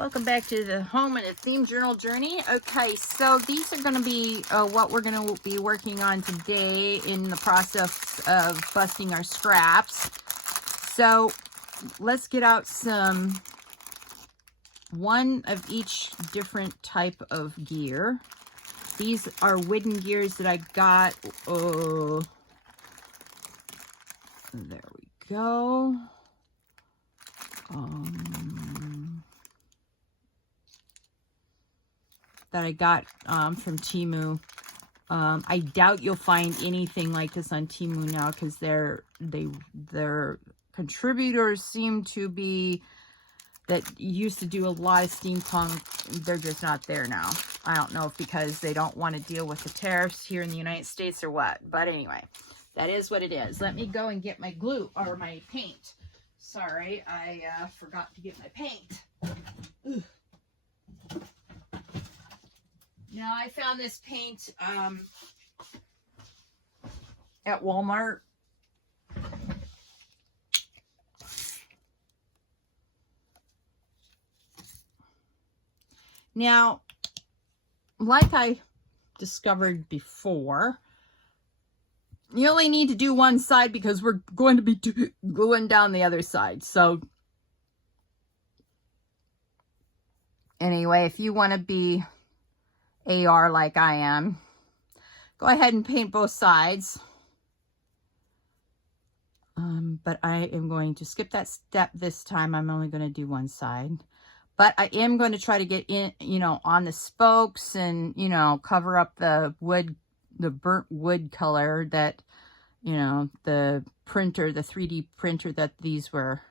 Welcome back to the home and a theme journal journey. Okay, so these are going to be what we're going to be working on today in the process of busting our scraps. So let's get out one of each different type of gear. These are wooden gears that I got. There we go. That I got from Temu. I doubt you'll find anything like this on Temu now because their contributors seem to be that used to do a lot of steampunk. They're just not there now. I don't know if because they don't want to deal with the tariffs here in the United States or what. But anyway, that is what it is. Let me go and get my glue or my paint. Sorry, I forgot to get my paint. Ugh. Now, I found this paint at Walmart. Now, like I discovered before, you only need to do one side because we're going to be gluing down the other side. So, anyway, if you want to be AR like I am, go ahead and paint both sides. But I am going to skip that step this time. I'm only going to do one side. But I am going to try to get in, on the spokes and, cover up the wood, the burnt wood color that, the printer, the 3D printer that these were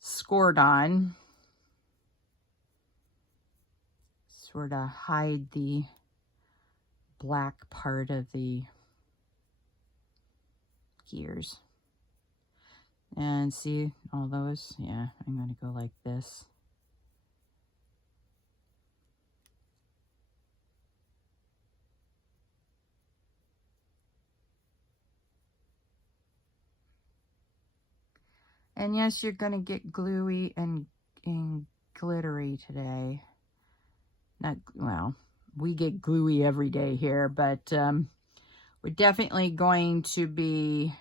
scored on. Sort of hide the black part of the gears. And see all those? Yeah, I'm going to go like this. And yes, you're going to get gluey and glittery today. Not, well, we get gluey every day here, but we're definitely going to be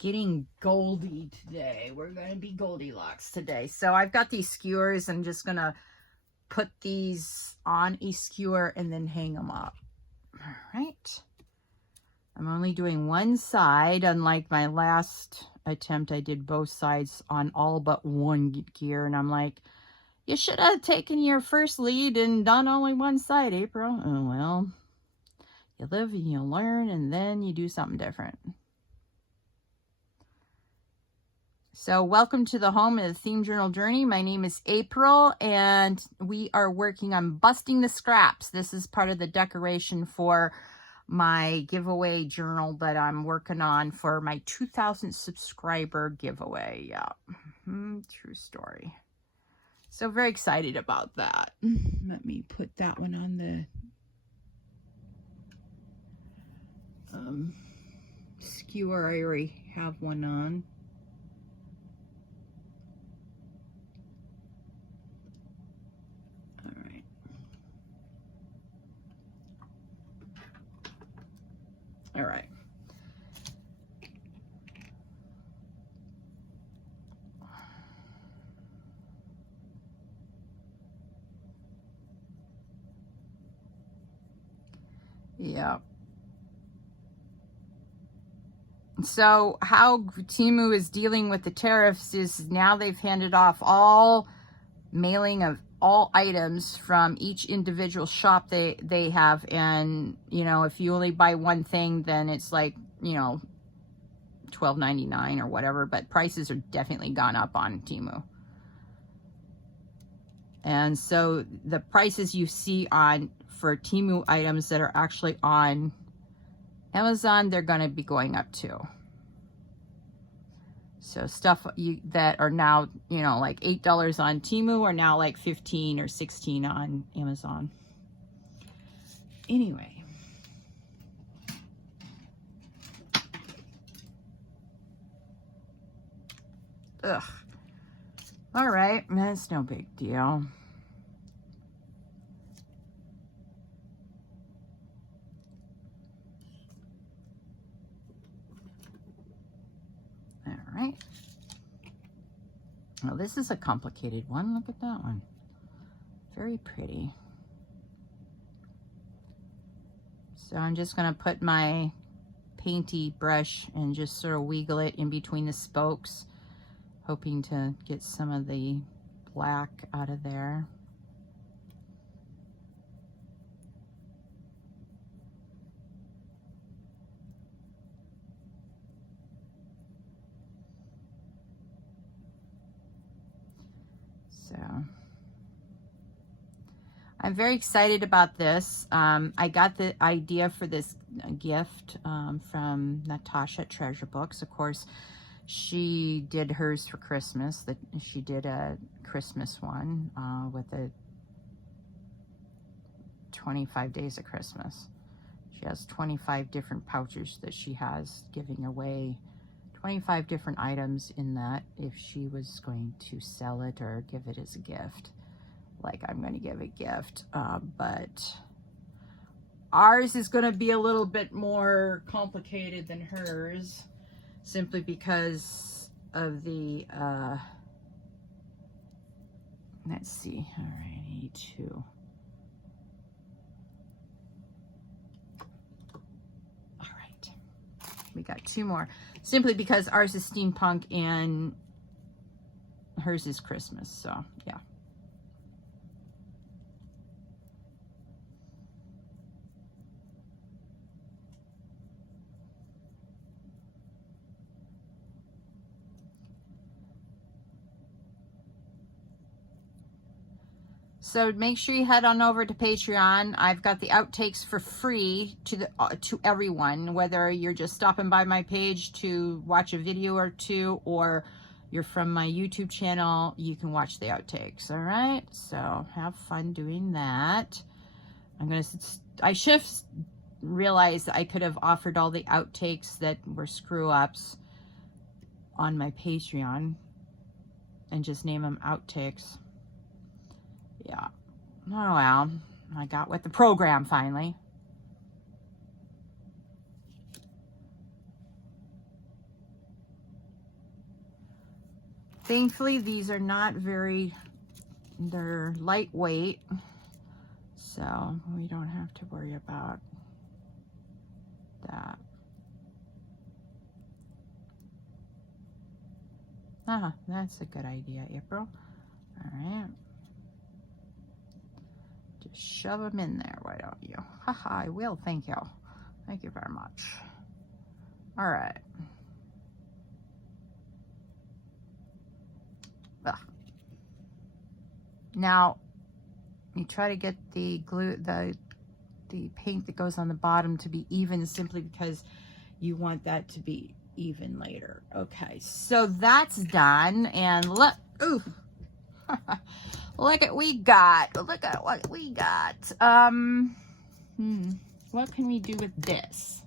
getting goldy today. We're going to be Goldilocks today. So I've got these skewers. I'm just going to put these on a skewer and then hang them up. All right. I'm only doing one side. Unlike my last attempt, I did both sides on all but one gear. And I'm like, you should have taken your first lead and done only one side, April. Oh, well, you live and you learn, and then you do something different. So welcome to the home of the theme journal journey. My name is April, and we are working on busting the scraps. This is part of the decoration for my giveaway journal that I'm working on for my 2,000 subscriber giveaway. Yeah, true story. So very excited about that. Let me put that one on the skewer. I already have one on. All right. Yeah. So how Temu is dealing with the tariffs is now they've handed off all mailing of all items from each individual shop they have, and if you only buy one thing, then it's like $12.99 or whatever, but prices are definitely gone up on Temu. And so the prices you see for Temu items that are actually on Amazon, they're going to be going up too. So stuff that are now, like $8 on Temu are now like $15 or $16 on Amazon. Anyway. Ugh. All right, that's no big deal. All right. Well, this is a complicated one. Look at that one. Very pretty. So I'm just going to put my painty brush and just sort of wiggle it in between the spokes, hoping to get some of the black out of there. So I'm very excited about this. I got the idea for this gift from Natasha at Treasure Books. Of course, she did hers for Christmas. She did a Christmas one with a 25 days of Christmas. She has 25 different pouches that she has, giving away 25 different items in that if she was going to sell it or give it as a gift. Like I'm going to give a gift, but ours is going to be a little bit more complicated than hers, simply because of the, let's see, all right, I need to, all right, we got two more, simply because ours is steampunk and hers is Christmas, so yeah. So make sure you head on over to Patreon. I've got the outtakes for free to everyone, whether you're just stopping by my page to watch a video or two, or you're from my YouTube channel, you can watch the outtakes. All right, so have fun doing that. I should realize I could have offered all the outtakes that were screw ups on my Patreon and just name them outtakes. Yeah. Oh, well, I got with the program finally. Thankfully, these are not they're lightweight, so we don't have to worry about that. That's a good idea, April. All right. Just shove them in there, why don't you? Haha, I will, thank you. Thank you very much. All right. Ugh. Now, you try to get the glue, the paint that goes on the bottom to be even, simply because you want that to be even later. Okay, so that's done, and look, ooh, look at what we got. Look at what we got. What can we do with this?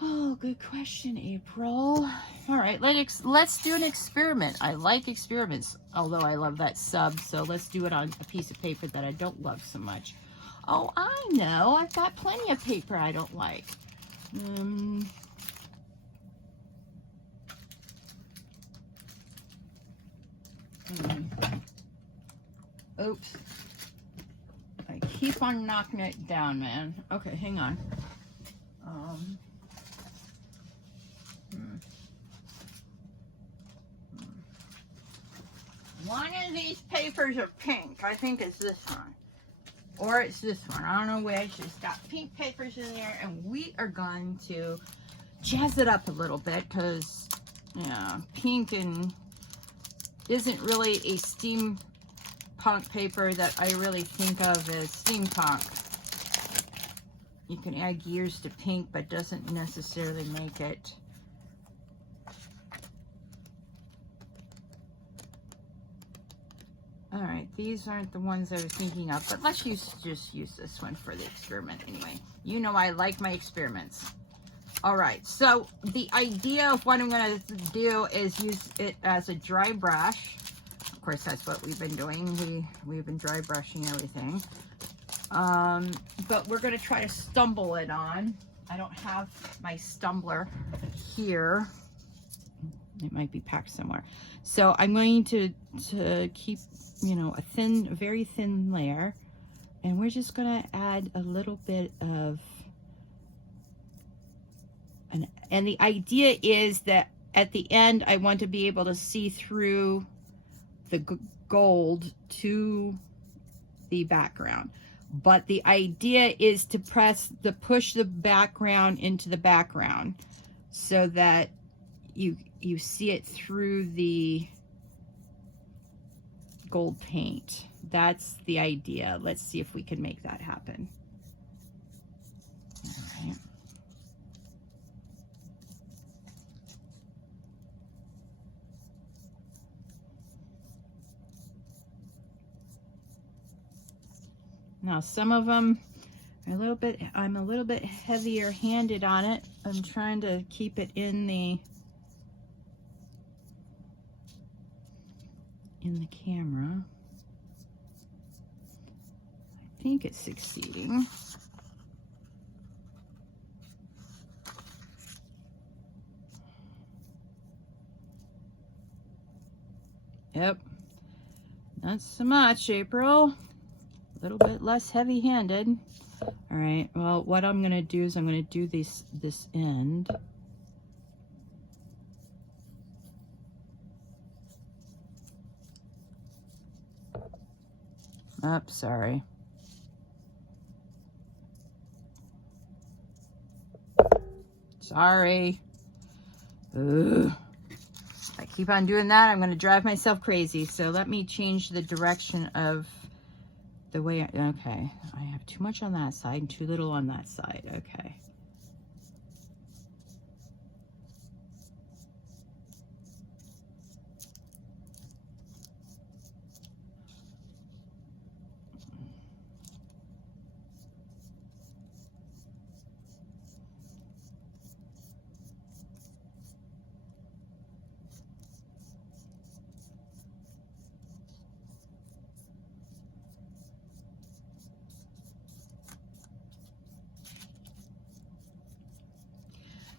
Oh, good question, April. All right, let's do an experiment. I like experiments, although I love that sub, so let's do it on a piece of paper that I don't love so much. Oh, I know. I've got plenty of paper I don't like. Oops. I keep on knocking it down, man. Okay, hang on. One of these papers are pink. I think it's this one. Or it's this one. I don't know which. It's got pink papers in there. And we are going to jazz it up a little bit because, yeah, pink isn't really a steampunk paper that I really think of as steampunk. You can add gears to pink, but doesn't necessarily make it All right, these aren't the ones I was thinking of, but let's just use this one for the experiment anyway. You know I like my experiments. All right, so the idea of what I'm going to do is use it as a dry brush. Of course, that's what we've been doing. We've been dry brushing everything. But we're going to try to stumble it on. I don't have my stumbler here. It might be packed somewhere. So I'm going to keep, you know, a very thin layer. And we're just going to add a little bit of, and the idea is that at the end, I want to be able to see through the gold to the background. But the idea is to push the background into the background so that you see it through the gold paint. That's the idea. Let's see if we can make that happen. All right. Now some of them are a little bit, I'm a little bit heavier handed on it. I'm trying to keep it in the camera. I think it's succeeding. Yep, not so much, April. A little bit less heavy-handed. All right, well, what I'm gonna do is I'm gonna do this end. Oops, sorry. Sorry. Ugh. If I keep on doing that, I'm going to drive myself crazy. So let me change the direction of the way okay. I have too much on that side and too little on that side. Okay.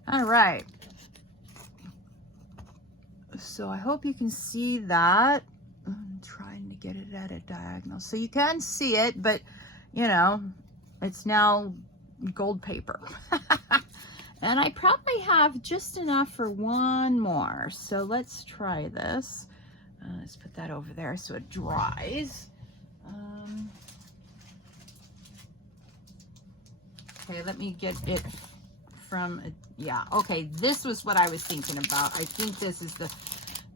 All right. So I hope you can see that. I'm trying to get it at a diagonal. So you can see it, but you know, it's now gold paper. And I probably have just enough for one more. So let's try this. Let's put that over there so it dries. Okay, let me get it from, yeah, okay, this was what I was thinking about. I think this is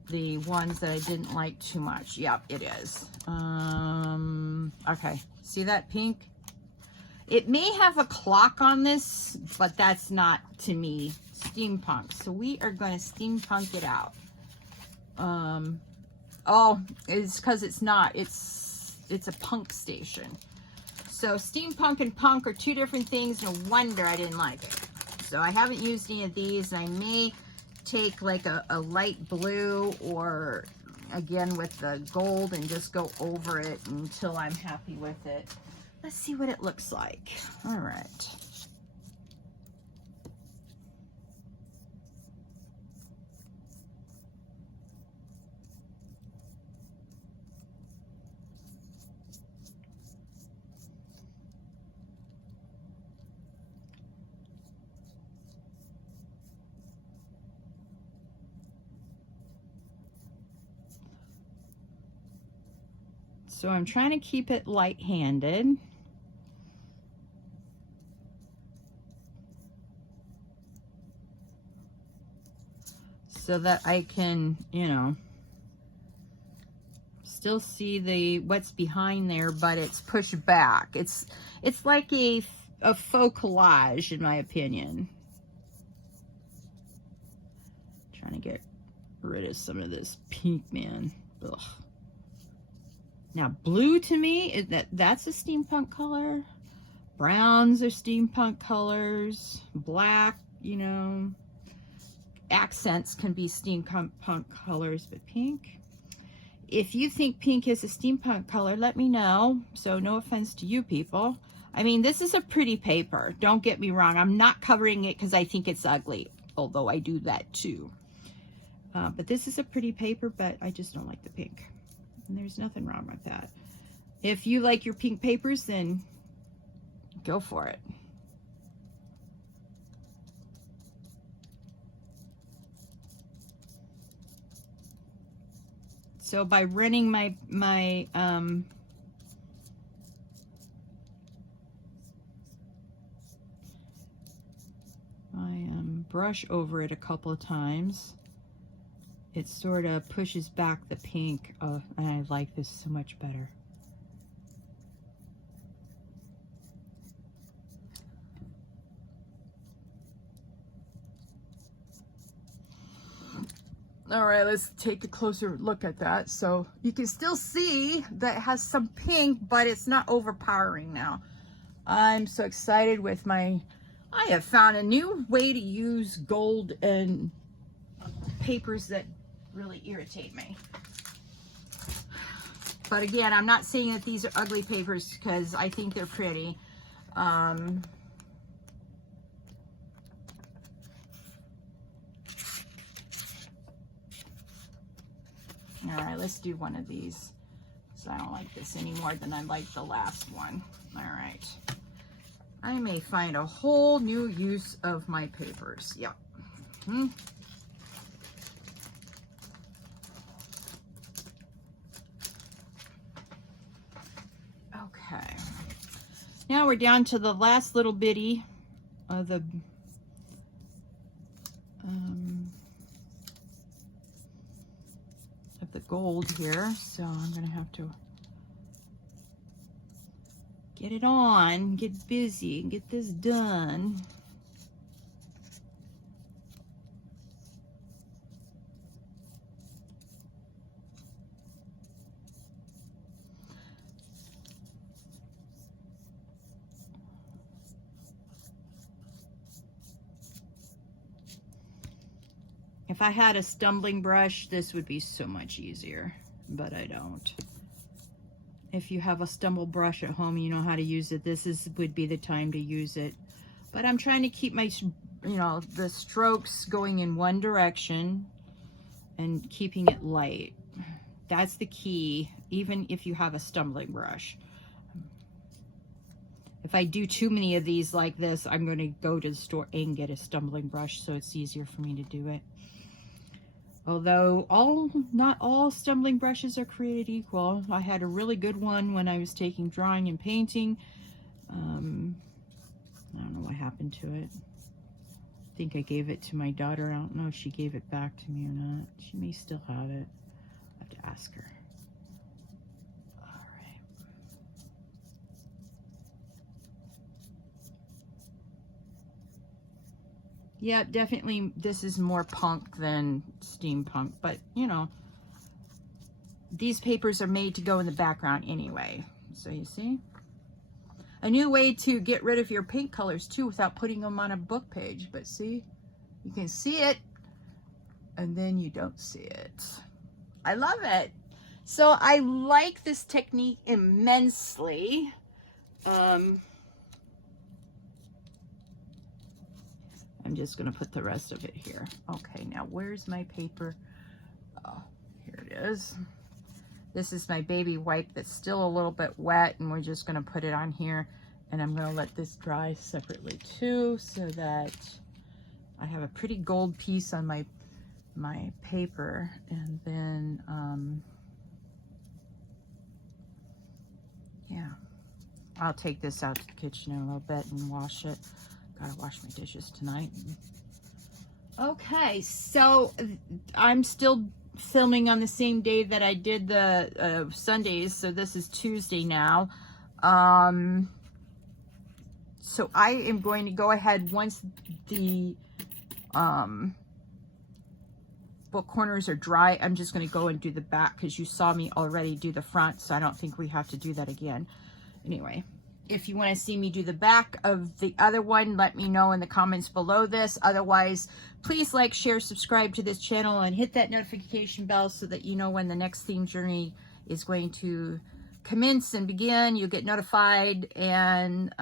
the ones that I didn't like too much. Yep, it is. Okay, see that pink? It may have a clock on this, but that's not, to me, steampunk. So we are going to steampunk it out. Oh, it's because it's not. It's a punk station. So steampunk and punk are two different things. No wonder I didn't like it. So I haven't used any of these. And I may take like a light blue or, again, with the gold and just go over it until I'm happy with it. Let's see what it looks like. All right. So I'm trying to keep it light-handed. So that I can, you know, still see what's behind there, but it's pushed back. It's like a faux collage, in my opinion. Trying to get rid of some of this pink, man. Ugh. Now, blue to me, that's a steampunk color. Browns are steampunk colors. Black, you know, accents can be steampunk colors, but pink. If you think pink is a steampunk color, let me know. So no offense to you people. I mean, this is a pretty paper. Don't get me wrong. I'm not covering it because I think it's ugly, although I do that too. But this is a pretty paper, but I just don't like the pink. And there's nothing wrong with that. If you like your pink papers, then go for it. So by running my brush over it a couple of times, it sort of pushes back the pink. Oh, and I like this so much better. All right, let's take a closer look at that. So you can still see that it has some pink, but it's not overpowering now. I'm so excited with I have found a new way to use gold and papers that really irritate me. But again, I'm not saying that these are ugly papers because I think they're pretty. All right, let's do one of these. So I don't like this any more than I like the last one. All right. I may find a whole new use of my papers. Yep. Okay. Now we're down to the last little bitty of the gold here. So I'm going to have to get it on, get busy, and get this done. If I had a stumbling brush, this would be so much easier, but I don't. If you have a stumble brush at home, you know how to use it. Would be the time to use it. But I'm trying to keep my, the strokes going in one direction and keeping it light. That's the key, even if you have a stumbling brush. If I do too many of these like this, I'm going to go to the store and get a stumbling brush so it's easier for me to do it. Although not all stumbling brushes are created equal. I had a really good one when I was taking drawing and painting. I don't know what happened to it. I think I gave it to my daughter. I don't know if she gave it back to me or not. She may still have it. I have to ask her. All right. Yeah, definitely this is more punk than steampunk, but these papers are made to go in the background anyway. So you see? A new way to get rid of your paint colors too without putting them on a book page. But see, you can see it and then you don't see it. I love it. So I like this technique immensely. I'm just going to put the rest of it here. Okay, now where's my paper? Oh, here it is. This is my baby wipe that's still a little bit wet, and we're just going to put it on here. And I'm going to let this dry separately too, so that I have a pretty gold piece on my paper. And then, yeah, I'll take this out to the kitchen in a little bit and wash it. Gotta wash my dishes tonight. Okay, so I'm still filming on the same day that I did the Sundays, so this is Tuesday now. So I am going to go ahead once the book corners are dry, I'm just going to go and do the back because you saw me already do the front, so I don't think we have to do that again. Anyway, if you want to see me do the back of the other one, let me know in the comments below this. Otherwise, please like, share, subscribe to this channel, and hit that notification bell so that you know when the next theme journey is going to commence and begin. You'll get notified. And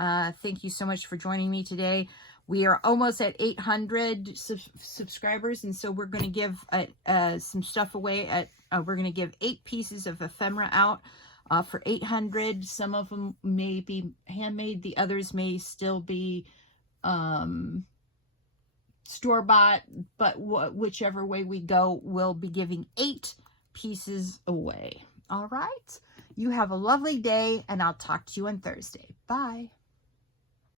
thank you so much for joining me today. We are almost at 800 subscribers, and so we're going to give some stuff away. We're going to give 8 pieces of ephemera out for 800. Some of them may be handmade. The others may still be store-bought, but whichever way we go, we'll be giving 8 pieces away. All right? You have a lovely day, and I'll talk to you on Thursday. Bye.